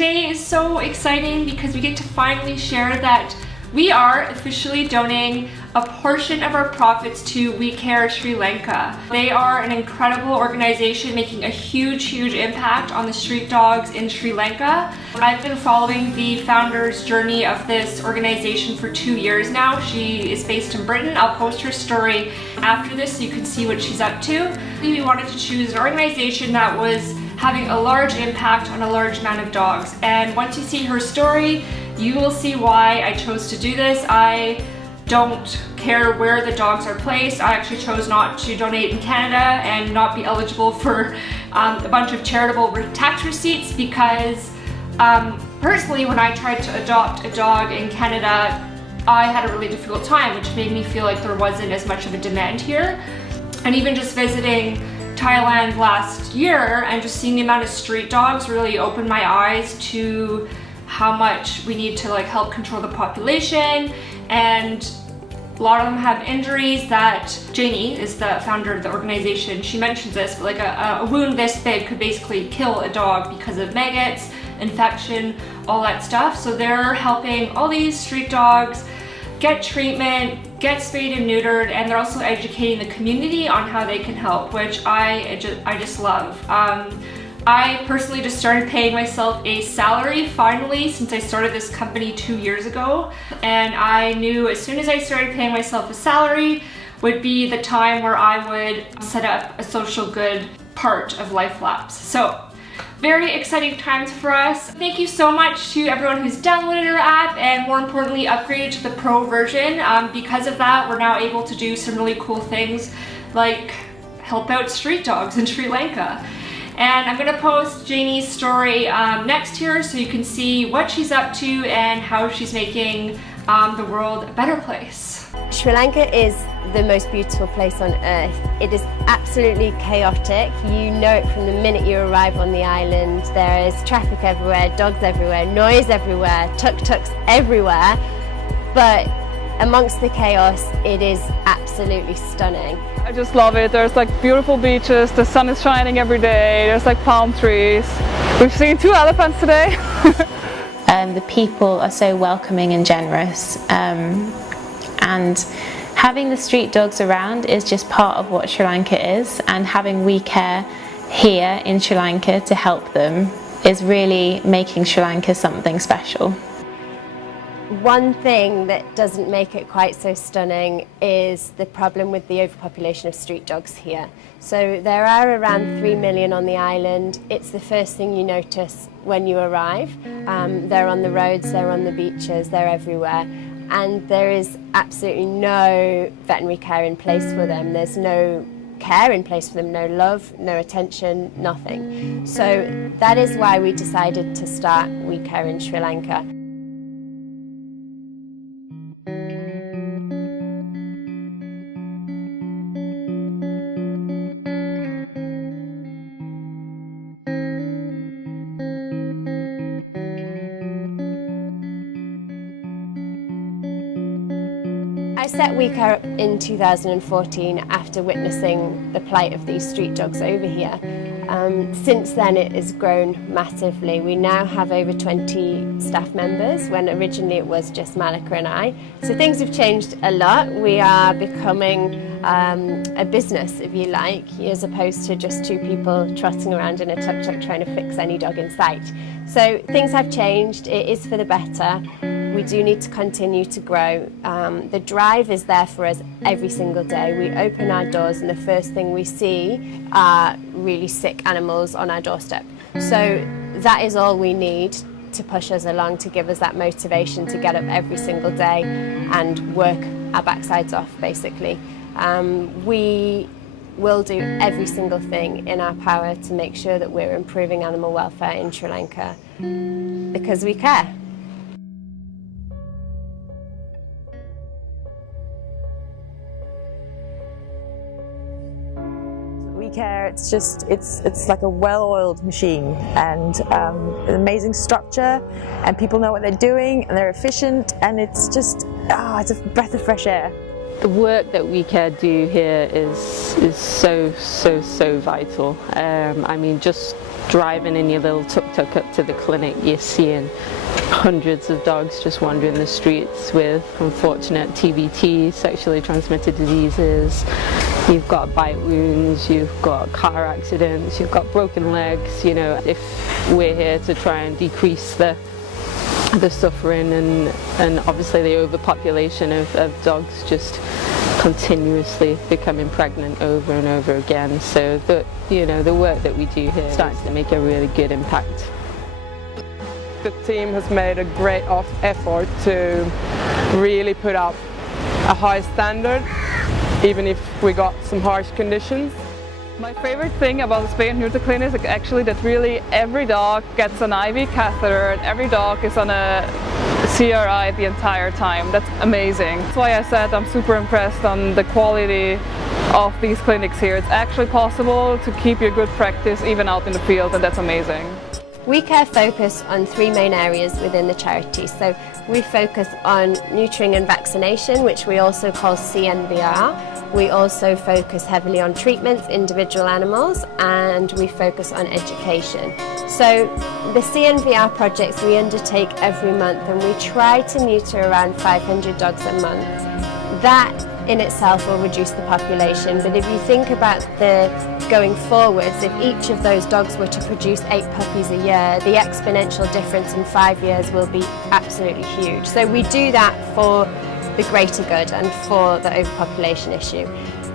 today is so exciting because we get to finally share that we are officially donating a portion of our profits to WeCare Sri Lanka. They are an incredible organization making a huge impact on the street dogs in Sri Lanka. I've been following the founder's journey of this organization for 2 years now. She is based in Britain. I'll post her story after this so you can see what she's up to. We wanted to choose an organization that was having a large impact on a large amount of dogs. And once you see her story, you will see why I chose to do this. I don't care where the dogs are placed. I actually chose not to donate in Canada and not be eligible for a bunch of charitable tax receipts because personally, when I tried to adopt a dog in Canada, I had a really difficult time, which made me feel like there wasn't as much of a demand here. And even just visiting Thailand last year and just seeing the amount of street dogs really opened my eyes to how much we need to help control the population. And a lot of them have injuries that Janie is the founder of the organization. She mentions this, but a wound this big could basically kill a dog because of maggots, infection, all that stuff. So they're helping all these street dogs get treatment, get spayed and neutered, and they're also educating the community on how they can help, which I just love. I personally just started paying myself a salary finally since I started this company 2 years ago, and I knew as soon as I started paying myself a salary would be the time where I would set up a social good part of Life Labs. So very exciting times for us. Thank you so much to everyone who's downloaded our app and more importantly upgraded to the pro version. Because of that, we're now able to do some really cool things like help out street dogs in Sri Lanka. And I'm gonna post Janie's story next here so you can see what she's up to and how she's making the world a better place. Sri Lanka is the most beautiful place on earth. It is absolutely chaotic. You know it from the minute you arrive on the island. There is traffic everywhere, dogs everywhere, noise everywhere, tuk-tuks everywhere. But amongst the chaos, it is absolutely stunning. I just love it. There's beautiful beaches, the sun is shining every day, there's palm trees. We've seen 2 elephants today. The people are so welcoming and generous. And having the street dogs around is just part of what Sri Lanka is, and having WeCare here in Sri Lanka to help them is really making Sri Lanka something special. One thing that doesn't make it quite so stunning is the problem with the overpopulation of street dogs here. So there are around 3 million on the island. It's the first thing you notice when you arrive. They're on the roads, they're on the beaches, they're everywhere. And there is absolutely no veterinary care in place for them. There's no care in place for them, no love, no attention, nothing. So that is why we decided to start WeCare in Sri Lanka. I set WeCare up in 2014 after witnessing the plight of these street dogs over here. Since then it has grown massively. We now have over 20 staff members when originally it was just Malika and I. So things have changed a lot. We are becoming a business, if you like, as opposed to just 2 people trotting around in a tuk-tuk trying to fix any dog in sight. So things have changed. It is for the better. We do need to continue to grow. The drive is there for us every single day. We open our doors and the first thing we see are really sick animals on our doorstep. So that is all we need to push us along, to give us that motivation to get up every single day and work our backsides off, basically. We will do every single thing in our power to make sure that we're improving animal welfare in Sri Lanka because we care. WeCare, it's like a well-oiled machine, and an amazing structure, and people know what they're doing and they're efficient, and it's just it's a breath of fresh air. The work that WeCare do here is so vital. I mean, just driving in your little tuk-tuk up to the clinic, you're seeing hundreds of dogs just wandering the streets with unfortunate TBT, sexually transmitted diseases. You've got bite wounds, you've got car accidents, you've got broken legs. You know, if we're here to try and decrease the suffering and obviously the overpopulation of dogs just continuously becoming pregnant over and over again. So the work that we do here starts to make a really good impact. The team has made a great effort to really put up a high standard, even if we got some harsh conditions. My favorite thing about the spay and neuter clinic is actually that really every dog gets an IV catheter and every dog is on a CRI the entire time. That's amazing. That's why I said I'm super impressed on the quality of these clinics here. It's actually possible to keep your good practice even out in the field, and that's amazing. WeCare focus on three main areas within the charity. So we focus on neutering and vaccination, which we also call CNVR. We also focus heavily on treatments, individual animals, and we focus on education. So the CNVR projects we undertake every month, and we try to neuter around 500 dogs a month. That in itself will reduce the population, but if you think about the going forwards, if each of those dogs were to produce 8 puppies a year, the exponential difference in 5 years will be absolutely huge. So we do that for the greater good and for the overpopulation issue.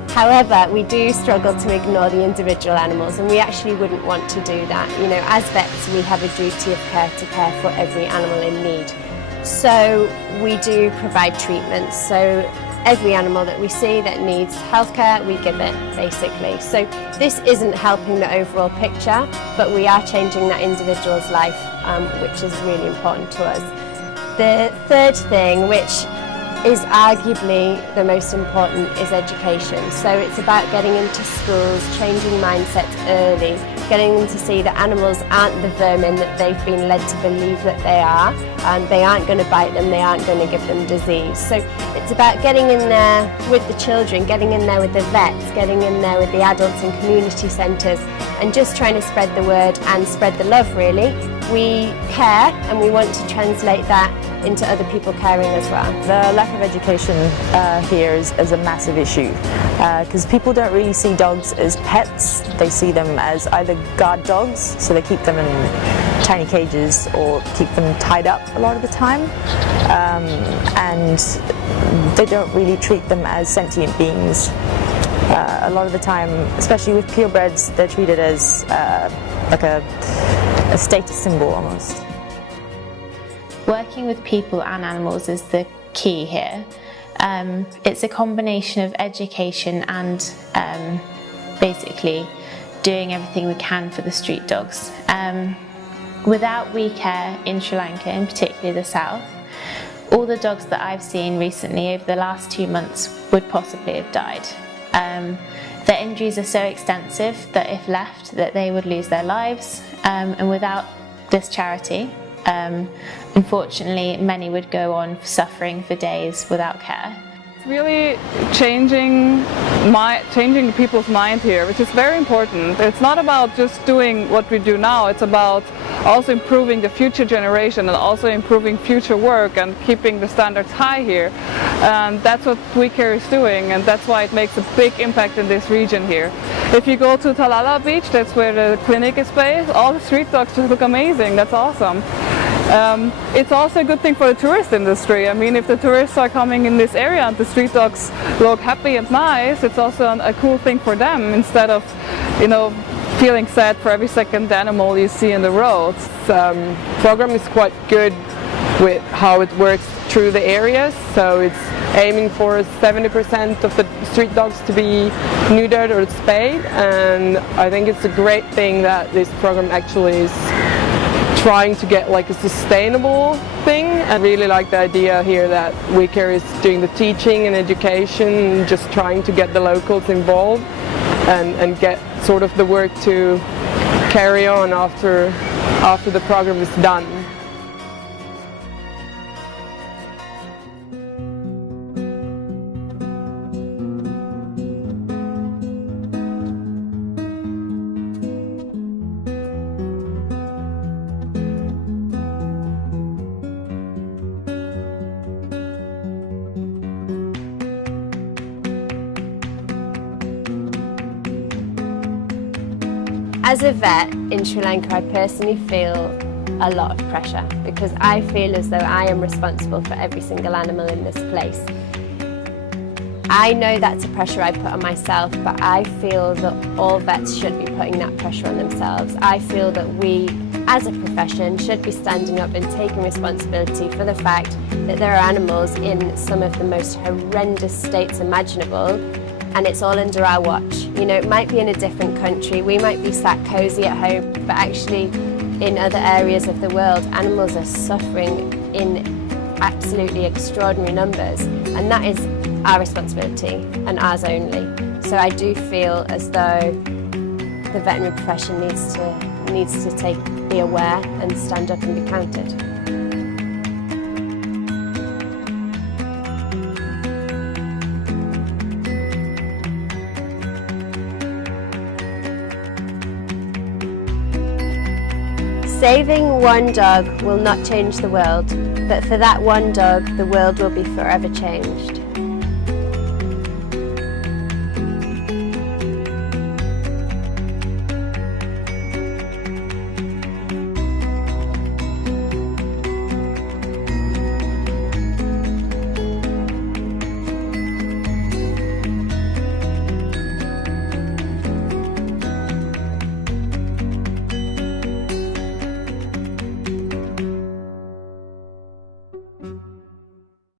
However, we do struggle to ignore the individual animals, and we actually wouldn't want to do that. You know, as vets, we have a duty of care to care for every animal in need. So we do provide treatments. So every animal that we see that needs healthcare, we give it, basically. So this isn't helping the overall picture, but we are changing that individual's life, which is really important to us. The third thing, which is arguably the most important, is education. So it's about getting into schools, changing mindsets early, getting them to see that animals aren't the vermin that they've been led to believe that they are. They aren't going to bite them, they aren't going to give them disease. So it's about getting in there with the children, getting in there with the vets, getting in there with the adults in community centres, and just trying to spread the word and spread the love, really. We care, and we want to translate that into other people caring as well. The lack of education here is a massive issue, because people don't really see dogs as pets. They see them as either guard dogs, so they keep them in tiny cages or keep them tied up a lot of the time, and they don't really treat them as sentient beings. A lot of the time, especially with purebreds, they're treated as like a status symbol almost. Working with people and animals is the key here. It's a combination of education and basically doing everything we can for the street dogs. Without WeCare in Sri Lanka, in particular the south, all the dogs that I've seen recently over the last 2 months would possibly have died. Their injuries are so extensive that if left, that they would lose their lives, and without this charity, unfortunately, many would go on suffering for days without care. It's really changing people's mind here, which is very important. It's not about just doing what we do now, it's about also improving the future generation and also improving future work and keeping the standards high here. And that's what WeCare is doing, and that's why it makes a big impact in this region here. If you go to Talala Beach, that's where the clinic is based, all the street dogs just look amazing. That's awesome. It's also a good thing for the tourist industry. I mean, if the tourists are coming in this area and the street dogs look happy and nice, it's also a cool thing for them, instead of, you know, feeling sad for every second animal you see in the roads. Program is quite good with how it works through the areas, so it's aiming for 70% of the street dogs to be neutered or spayed, and I think it's a great thing that this program actually is trying to get like a sustainable thing. I really like the idea here that WeCare is doing the teaching and education, just trying to get the locals involved and get sort of the work to carry on after the program is done. As a vet in Sri Lanka, I personally feel a lot of pressure because I feel as though I am responsible for every single animal in this place. I know that's a pressure I put on myself, but I feel that all vets should be putting that pressure on themselves. I feel that we, as a profession, should be standing up and taking responsibility for the fact that there are animals in some of the most horrendous states imaginable, and it's all under our watch. You know, it might be in a different country, we might be sat cozy at home, but actually in other areas of the world, animals are suffering in absolutely extraordinary numbers, and that is our responsibility and ours only. So I do feel as though the veterinary profession needs to be aware and stand up and be counted. Saving one dog will not change the world, but for that one dog, the world will be forever changed.